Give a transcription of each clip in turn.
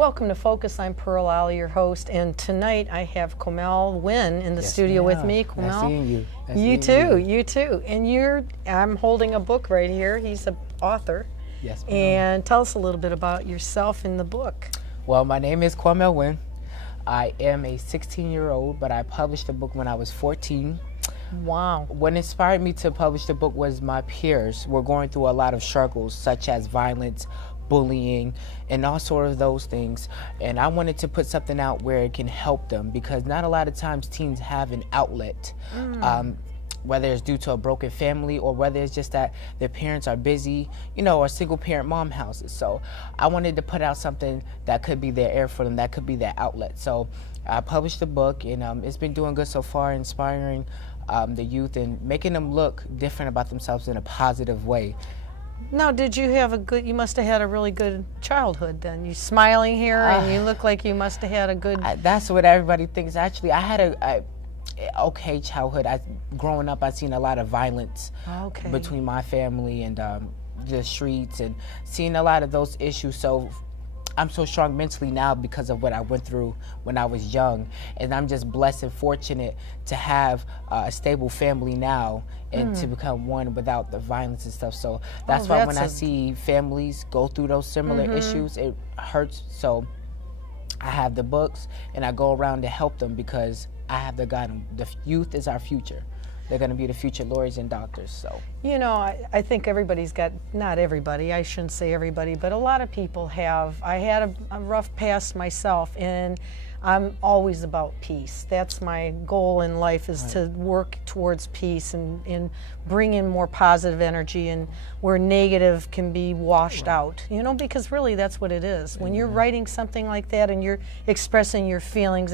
Welcome to Focus. I'm Pear Ollie, your host, and tonight I have Quamel Wynn in the studio with me. Quamel, nice seeing you. You too. And I'm holding a book right here. He's an author. Yes, ma'am. And tell us a little bit about yourself in the book. Well, my name is Quamel Wynn. I am a 16-year-old, but I published a book when I was 14. Wow. What inspired me to publish the book was my peers were going through a lot of struggles, such as violence, bullying, and all sort of those things. And I wanted to put something out where it can help them, because not a lot of times teens have an outlet, whether it's due to a broken family or whether it's just that their parents are busy, or single parent mom houses. So I wanted to put out something that could be their air for them, that could be their outlet. So I published the book, and it's been doing good so far, inspiring the youth and making them look different about themselves in a positive way. Now, you must have had a really good childhood then. You're smiling here and you look like you must have had a good... That's what everybody thinks. Actually, I had a okay childhood. Growing up, I've seen a lot of violence between my family and the streets, and seeing a lot of those issues. So I'm so strong mentally now because of what I went through when I was young, and I'm just blessed and fortunate to have a stable family now and to become one without the violence and stuff. So that's why when I see families go through those similar issues, it hurts. So I have the books and I go around to help them, because I have to guide them. The youth is our future. They're going to be the future lawyers and doctors. So, I think everybody's got, not everybody, I shouldn't say everybody, but a lot of people have. I had a rough past myself, and I'm always about peace. That's my goal in life, is to work towards peace and bring in more positive energy, and where negative can be washed out, because really that's what it is. When you're writing something like that and you're expressing your feelings,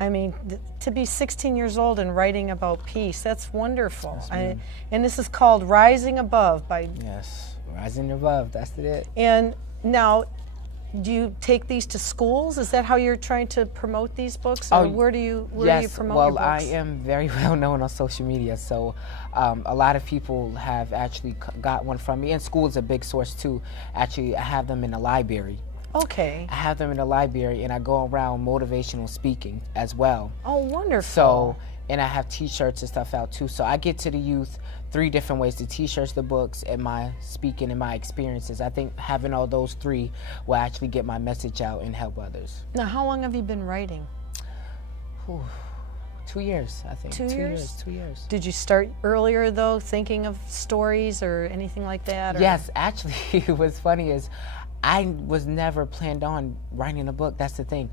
and to be 16 years old and writing about peace, that's wonderful. Yes, and this is called Rising Above by... Yes, Rising Above, that's it. And now, do you take these to schools? Is that how you're trying to promote these books? Or where do you promote your books? Well, I am very well known on social media, so a lot of people have actually got one from me, and school is a big source too. Actually, I have them in the library. Okay. I have them in the library, and I go around motivational speaking as well. Oh, wonderful. So, and I have t-shirts and stuff out too. So I get to the youth 3 different ways: the t-shirts, the books, and my speaking and my experiences. I think having all those 3 will actually get my message out and help others. Now, how long have you been writing? 2 years, I think. 2 years? 2 years. Did you start earlier, though, thinking of stories or anything like that? Or? Yes, actually, what's funny is I was never planned on writing a book. That's the thing.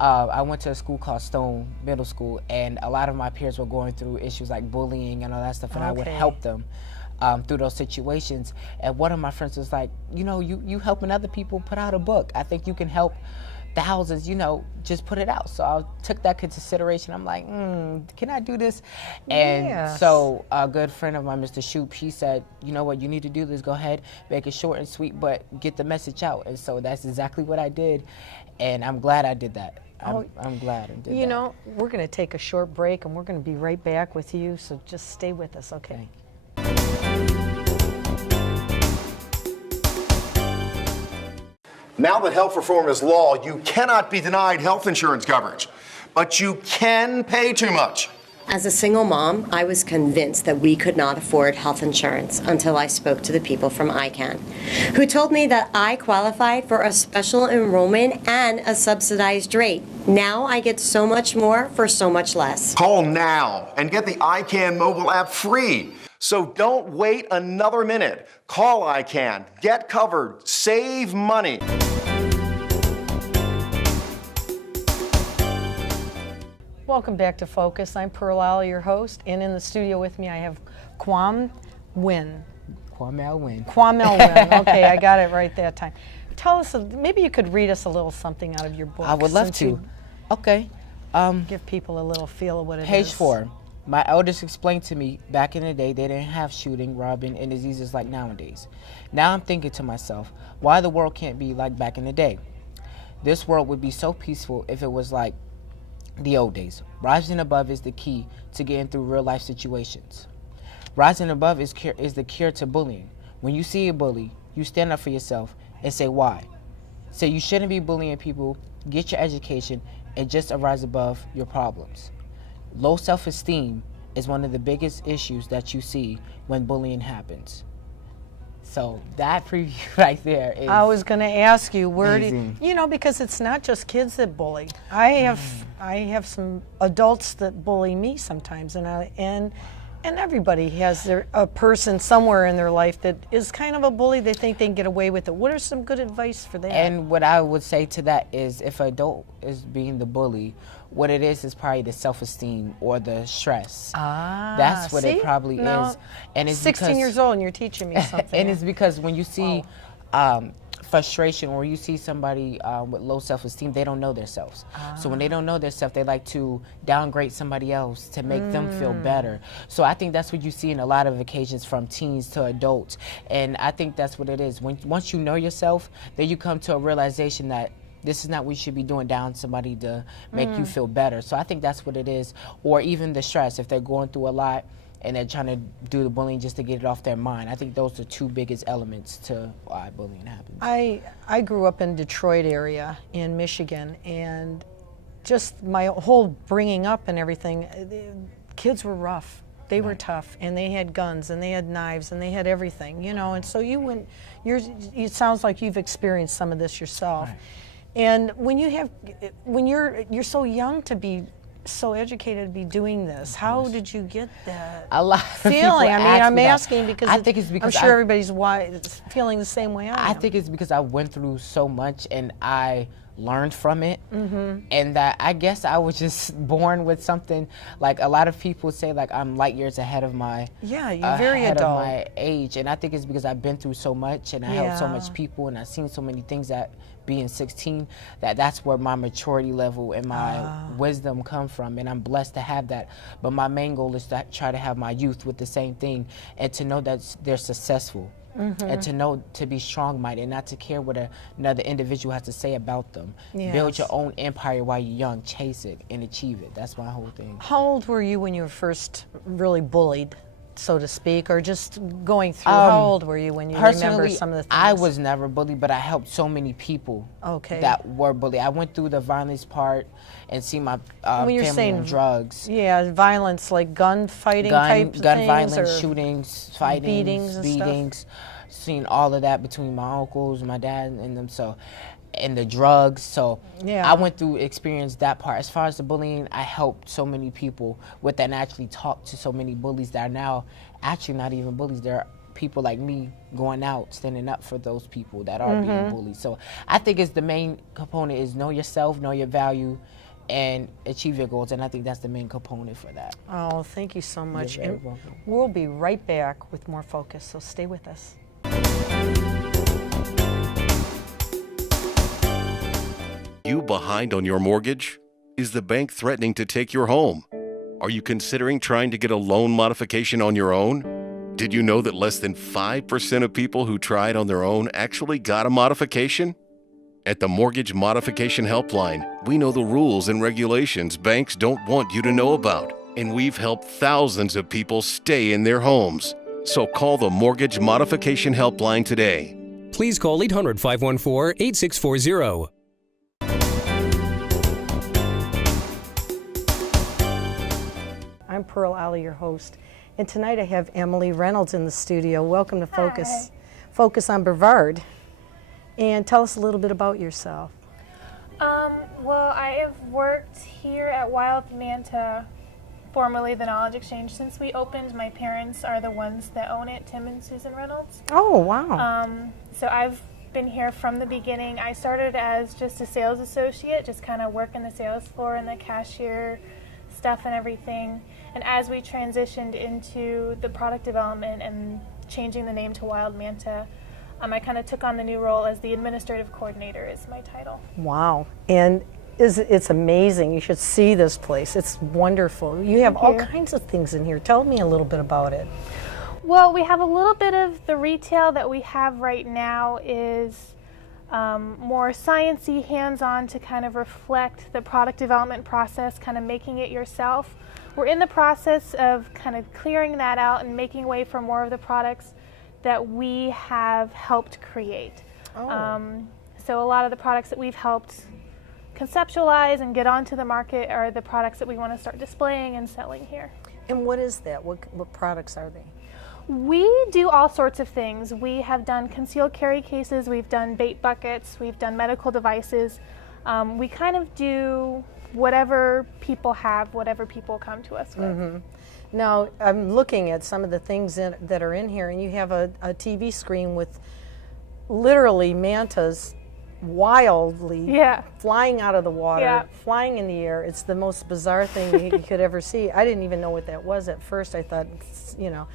I went to a school called Stone Middle School, and a lot of my peers were going through issues like bullying and all that stuff, and I would help them through those situations. And one of my friends was like, you helping other people put out a book. I think you can help thousands, just put it out. So I took that into consideration. I'm like, can I do this? And so a good friend of mine, Mr. Shoop, he said, you know what, you need to do this. Go ahead, make it short and sweet, but get the message out. And so that's exactly what I did. And I'm glad I did that. I'm glad I did that. We're going to take a short break, and we're going to be right back with you. So just stay with us, okay? Now that health reform is law, you cannot be denied health insurance coverage, but you can pay too much. As a single mom, I was convinced that we could not afford health insurance until I spoke to the people from ICANN, who told me that I qualified for a special enrollment and a subsidized rate. Now I get so much more for so much less. Call now and get the ICANN mobile app free. So don't wait another minute. Call ICANN, get covered, save money. Welcome back to Focus. I'm Pear Ollie, your host, and in the studio with me I have Quamel Wynn. Quamel Wynn. Quamel Wynn. Okay, I got it right that time. Tell us, maybe you could read us a little something out of your book. I would love to. Okay. Give people a little feel of what it is. Page 4. My elders explained to me back in the day they didn't have shooting, robbing, and diseases like nowadays. Now I'm thinking to myself, why the world can't be like back in the day? This world would be so peaceful if it was like the old days. Rising above is the key to getting through real life situations. Rising above is the cure to bullying. When you see a bully, you stand up for yourself and say why. So you shouldn't be bullying people. Get your education and just arise above your problems. Low self-esteem is one of the biggest issues that you see when bullying happens. So that preview right there is I was going to ask you, where amazing. do you know, because it's not just kids that bully. I have some adults that bully me sometimes, and everybody has a person somewhere in their life that is kind of a bully. They think they can get away with it. What are some good advice for that? And what I would say to that is, if an adult is being the bully, what it is probably the self-esteem or the stress. That's what it probably is. And it's 16 years old and you're teaching me something. And it's because when you see frustration, or you see somebody with low self-esteem, they don't know themselves. So when they don't know themselves, they like to downgrade somebody else to make them feel better. So I think that's what you see in a lot of occasions, from teens to adults. And I think that's what it is. Once you know yourself, then you come to a realization that this is not what you should be doing, down somebody to make you feel better. So I think that's what it is. Or even the stress, if they're going through a lot and they're trying to do the bullying just to get it off their mind. I think those are two biggest elements to why bullying happens. I grew up in Detroit area in Michigan, and just my whole bringing up and everything, kids were rough. They were tough, and they had guns, and they had knives, and they had everything, you know. And so it sounds like you've experienced some of this yourself. Right. And when you're so young to be so educated to be doing this, how did you get that A lot of feeling? people I mean, ask I'm me that. asking because I think it's because I'm sure everybody's feeling the same way I am. I think it's because I went through so much and I learned from it, and that I guess I was just born with something. Like a lot of people say, like I'm light years ahead of my you're very ahead adult. of my age, and I think it's because I've been through so much and I helped so Yeah. much people, and I've seen so many things that being 16, that's where my maturity level and my wisdom come from, and I'm blessed to have that. But my main goal is to try to have my youth with the same thing, and to know that they're successful. And to know to be strong-minded and not to care what another individual has to say about them. Build your own empire while you're young, chase it and achieve it. That's my whole thing. How old were you when you were first really bullied, so to speak, or just going through? How old were you when you remember Personally, some of the things? I was never bullied, but I helped so many people that were bullied. I went through the violence part and see my when you're family saying on drugs. Yeah, violence, like gun fighting type gun things, violence, or shootings, fighting, beatings and stuff? Seen all of that between my uncles, my dad, and them. So, and the drugs. So, Yeah. I went through, experienced that part. As far as the bullying, I helped so many people with that, and actually talked to so many bullies that are now actually not even bullies. They're people like me going out, standing up for those people that are being bullied. So, I think it's the main component is know yourself, know your value, and achieve your goals, and I think that's the main component for that. Oh, thank you so much. You're very And welcome. we'll be right back with more Focus, so stay with us. You behind on your mortgage? Is the bank threatening to take your home? Are you considering trying to get a loan modification on your own? Did you know that less than 5% of people who tried on their own actually got a modification? At the Mortgage Modification Helpline, we know the rules and regulations banks don't want you to know about, and we've helped thousands of people stay in their homes. So call the Mortgage Modification Helpline today. Please call 800-514-8640. I'm Pear Ollie, your host, and tonight I have Emily Reynolds in the studio. Welcome to Focus. Hi. Focus on Brevard. And tell us a little bit about yourself. Well, I have worked here at Wild Manta, formerly the Knowledge Exchange, since we opened. My parents are the ones that own it, Tim and Susan Reynolds. Oh, wow. So I've been here from the beginning. I started as just a sales associate, just kind of working the sales floor and the cashier stuff and everything. And as we transitioned into the product development and changing the name to Wild Manta, I kind of took on the new role as the administrative coordinator is my title. Wow. And it's amazing. You should see this place. It's wonderful. You have all kinds of things in here. Tell me a little bit about it. Well, we have a little bit of the retail that we have right now is more science-y, hands-on to kind of reflect the product development process, kind of making it yourself. We're in the process of kind of clearing that out and making way for more of the products that we have helped create. So a lot of the products that we've helped conceptualize and get onto the market are the products that we want to start displaying and selling here. And what is that? What products are they? We do all sorts of things. We have done concealed carry cases, we've done bait buckets, we've done medical devices. We kind of do whatever people have, whatever people come to us with. Now, I'm looking at some of the things that are in here, and you have a TV screen with literally mantas wildly flying out of the water, flying in the air. It's the most bizarre thing you could ever see. I didn't even know what that was at first. I thought, you know.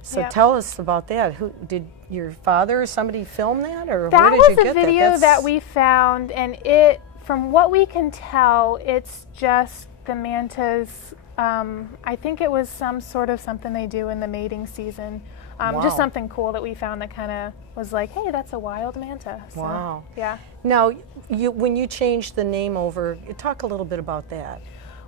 So tell us about that. Who did your father or somebody film that, or that where did you get that? That was a video that we found, and it, from what we can tell, it's just the mantas. I think it was some sort of something they do in the mating season. Just something cool that we found that kind of was like, hey, that's a wild manta. So, wow. Yeah. Now, when you changed the name over, talk a little bit about that.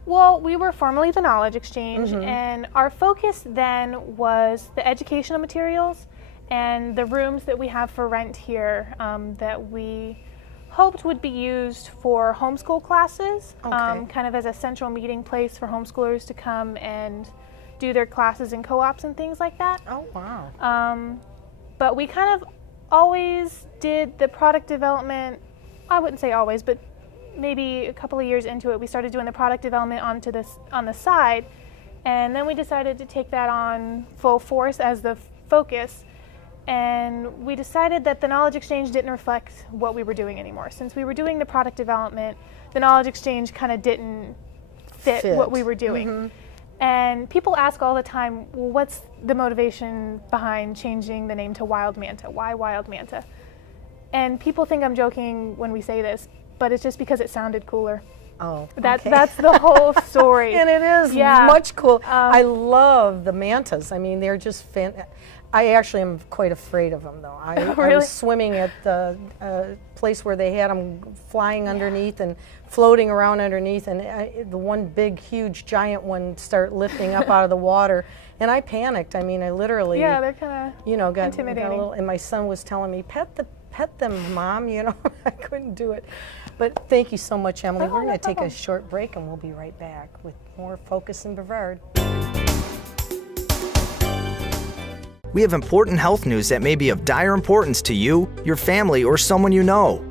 Well, we were formerly the Knowledge Exchange, and our focus then was the educational materials and the rooms that we have for rent here that we hoped would be used for homeschool classes, kind of as a central meeting place for homeschoolers to come and do their classes in co-ops and things like that. Oh, wow. But we kind of always did the product development, I wouldn't say always, but maybe a couple of years into it, we started doing the product development on the side, and then we decided to take that on full force as the focus, and we decided that the Knowledge Exchange didn't reflect what we were doing anymore. Since we were doing the product development, the Knowledge Exchange kind of didn't fit what we were doing. And people ask all the time, well, what's the motivation behind changing the name to Wild Manta? Why Wild Manta? And people think I'm joking when we say this, but it's just because it sounded cooler. Oh, that's the whole story. And it is much cool. I love the mantas. I mean, they're just I actually am quite afraid of them, though. I was swimming at the place where they had them flying underneath and floating around underneath, and the one big, huge, giant one start lifting up out of the water, and I panicked. I mean, I literally, they're kind of got intimidating. a little, and my son was telling me, pet them, Mom, I couldn't do it. But thank you so much, Emily. We're going to take a short break, and we'll be right back with more Focus in Brevard. We have important health news that may be of dire importance to you, your family, or someone you know.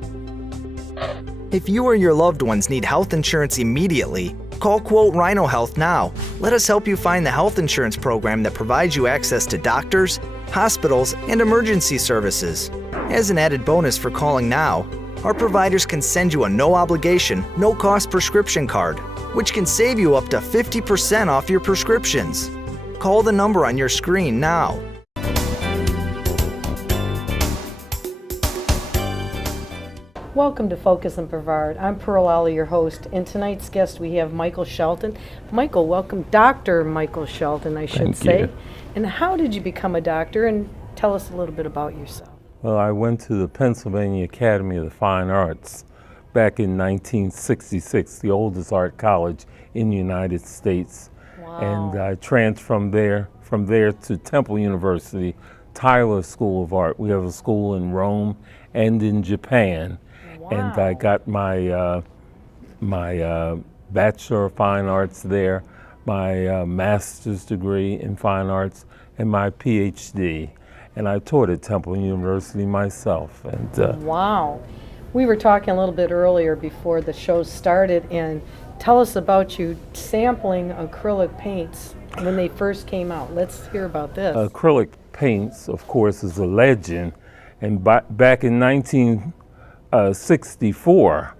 If you or your loved ones need health insurance immediately, call Quote Rhino Health now. Let us help you find the health insurance program that provides you access to doctors, hospitals, and emergency services. As an added bonus for calling now, our providers can send you a no-obligation, no-cost prescription card, which can save you up to 50% off your prescriptions. Call the number on your screen now. Welcome to Focus in Brevard. I'm Pear Ollie, your host, and tonight's guest we have Michael Shelton. Michael, welcome, Dr. Michael Shelton, I should say. You. And how did you become a doctor? And tell us a little bit about yourself. Well, I went to the Pennsylvania Academy of the Fine Arts back in 1966, the oldest art college in the United States. Wow. And I transferred from there to Temple University, Tyler School of Art. We have a school in Rome and in Japan. Wow. And I got my Bachelor of Fine Arts there, my master's degree in fine arts, and my PhD. And I taught at Temple University myself. And wow. We were talking a little bit earlier before the show started, and tell us about you sampling acrylic paints when they first came out. Let's hear about this. Acrylic paints, of course, is a legend. And back in 1964,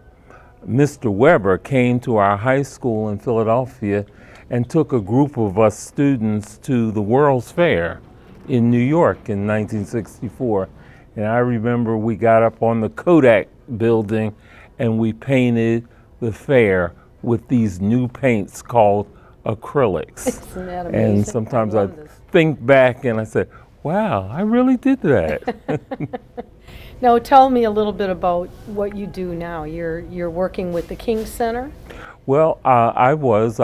Mr. Weber came to our high school in Philadelphia and took a group of us students to the World's Fair in New York in 1964. And I remember we got up on the Kodak building and we painted the fair with these new paints called acrylics. Isn't that amazing? And sometimes I think back and I said, wow, I really did that. Now tell me a little bit about what you do now. You're working with the King Center? Well, I was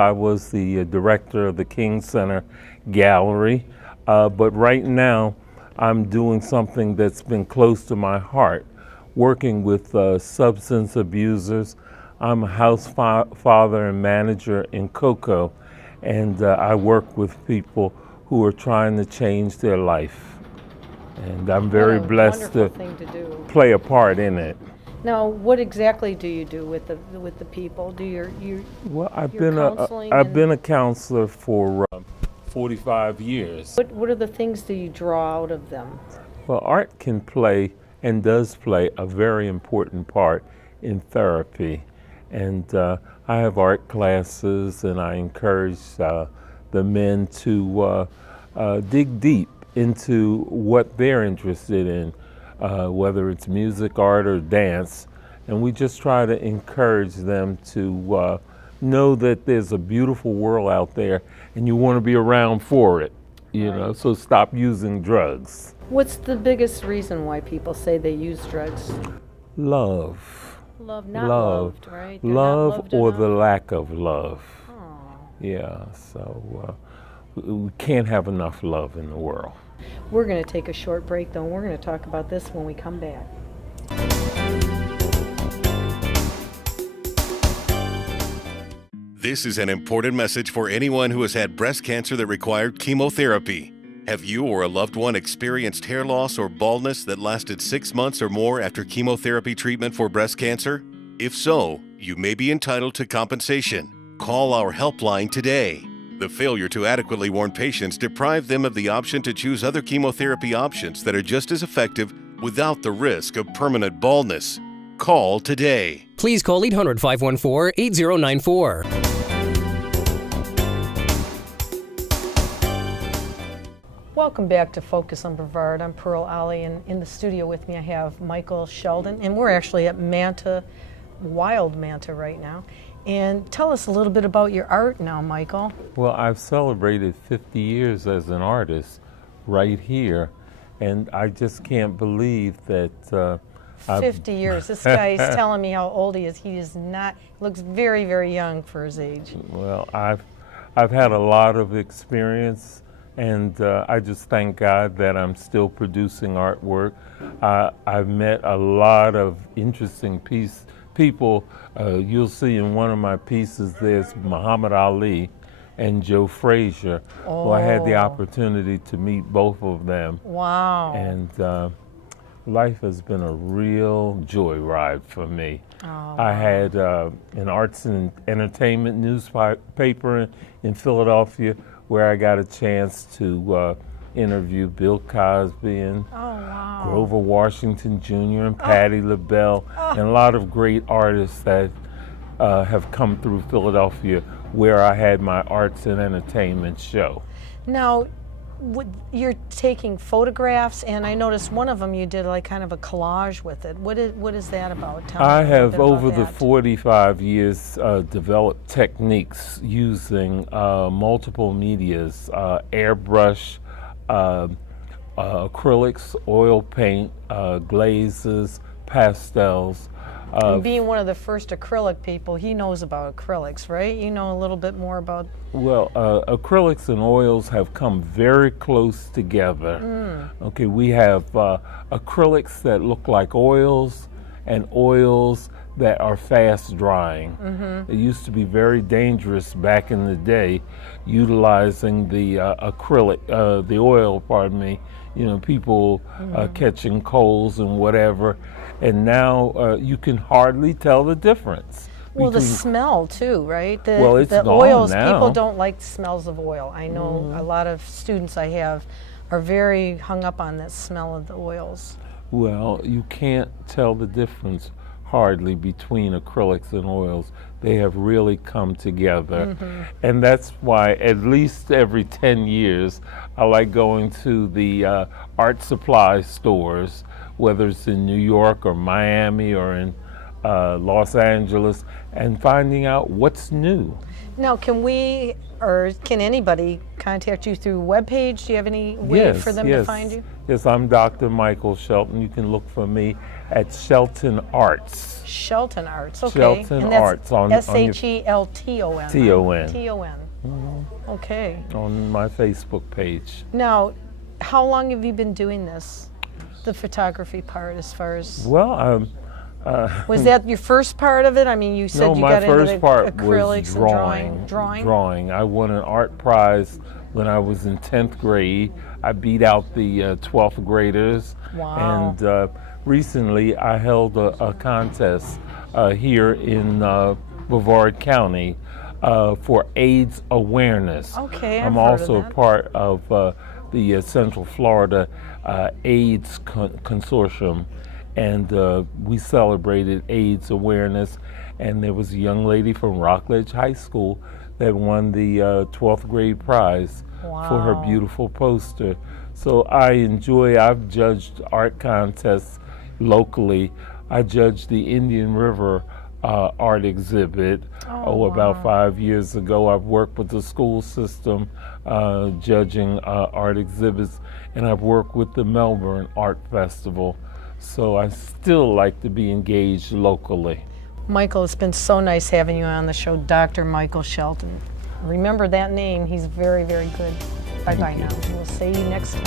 the director of the King Center Gallery, but right now I'm doing something that's been close to my heart. working with substance abusers. I'm a house father and manager in Cocoa, and I work with people who are trying to change their life. And I'm very blessed to play a part in it. Now, what exactly do you do with the people? Do you Well, I've counseling been a counselor for 45 years. What are the things that you draw out of them? Well, art can play and does play a very important part in therapy. And I have art classes, and I encourage the men to dig deep into what they're interested in, whether it's music, art, or dance. And we just try to encourage them to know that there's a beautiful world out there, and you want to be around for it, you know, so stop using drugs. What's the biggest reason why people say they use drugs? Love. Love, not loved, right? They're not Love loved or enough. the lack of love. Aw. Yeah, so we can't have enough love in the world. We're going to take a short break, though, and we're going to talk about this when we come back. This is an important message for anyone who has had breast cancer that required chemotherapy. Have you or a loved one experienced hair loss or baldness that lasted 6 months or more after chemotherapy treatment for breast cancer? If so, you may be entitled to compensation. Call our helpline today. The failure to adequately warn patients deprive them of the option to choose other chemotherapy options that are just as effective without the risk of permanent baldness. Call today. Please call 800-514-8094. Welcome back to Focus on Brevard. I'm Pear Ollie, and in the studio with me I have Michael Shelton, and we're actually at Manta, Wild Manta right now. And tell us a little bit about your art now, Michael. Well, I've celebrated 50 years as an artist right here, and I just can't believe that 50 years. This guy is telling me how old he is. He is not, looks very, very young for his age. Well, I've had a lot of experience, and I just thank God that I'm still producing artwork. I've met a lot of interesting people. You'll see in one of my pieces there's Muhammad Ali and Joe Frazier. Oh. Well, I had the opportunity to meet both of them. Wow. And life has been a real joyride for me. Oh, I had an arts and entertainment newspaper in Philadelphia where I got a chance to interview Bill Cosby and Grover Washington Jr. and Patti LaBelle and a lot of great artists that have come through Philadelphia where I had my arts and entertainment show. Now, you're taking photographs, and I noticed one of them you did like kind of a collage with it. What is that about? Tell me I a little have, bit about over the that. 45 years, developed techniques using multiple medias, airbrush, acrylics, oil paint, glazes, pastels. And being one of the first acrylic people, he knows about acrylics, right? You know a little bit more about... Well, acrylics and oils have come very close together. Okay, we have acrylics that look like oils and oils that are fast drying. It used to be very dangerous back in the day utilizing the the oil, pardon me, you know, people catching colds and whatever. And now you can hardly tell the difference. Well, the smell too, right? Well, it's the gone oils, now. people don't like the smells of oil. I know a lot of students I have are very hung up on that smell of the oils. Well, you can't tell the difference hardly between acrylics and oils. They have really come together. And that's why at least every 10 years I like going to the art supply stores, whether it's in New York or Miami or in Los Angeles, and finding out what's new. Now, can we, or can anybody contact you through webpage? Do you have any way for them to find you? Yes, I'm Dr. Michael Shelton. You can look for me at Shelton Arts. Shelton Arts, okay. Shelton and that's Arts on S-H-E-L-T-O-N. T-O-N. Okay. On my Facebook page. Now, how long have you been doing this? the photography part as far as? Well, Was that your first part of it? I mean, you said no, you my got into first the part acrylics was and drawing. I won an art prize when I was in 10th grade. I beat out the 12th graders. Wow. And recently I held a contest here in Brevard County for AIDS awareness. Okay, I'm I've heard of also that. part of the Central Florida AIDS Consortium, and we celebrated AIDS awareness. And there was a young lady from Rockledge High School that won the 12th grade prize for her Wow. beautiful poster. So I've judged art contests locally. I judged the Indian River art exhibit about 5 years ago. I've worked with the school system judging art exhibits, and I've worked with the Melbourne Art Festival. So I still like to be engaged locally. Michael, it's been so nice having you on the show, Dr. Michael Shelton. Remember that name, he's very, very good. Bye-bye now. We'll see you next time.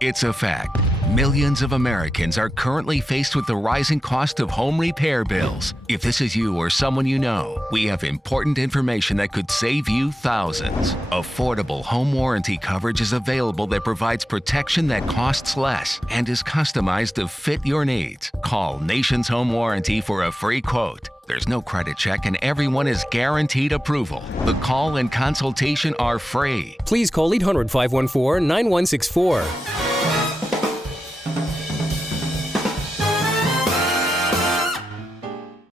It's a fact. Millions of Americans are currently faced with the rising cost of home repair bills. If this is you or someone you know, we have important information that could save you thousands. Affordable home warranty coverage is available that provides protection that costs less and is customized to fit your needs. Call Nation's Home Warranty for a free quote. There's no credit check and everyone is guaranteed approval. The call and consultation are free. Please call 800-514-9164.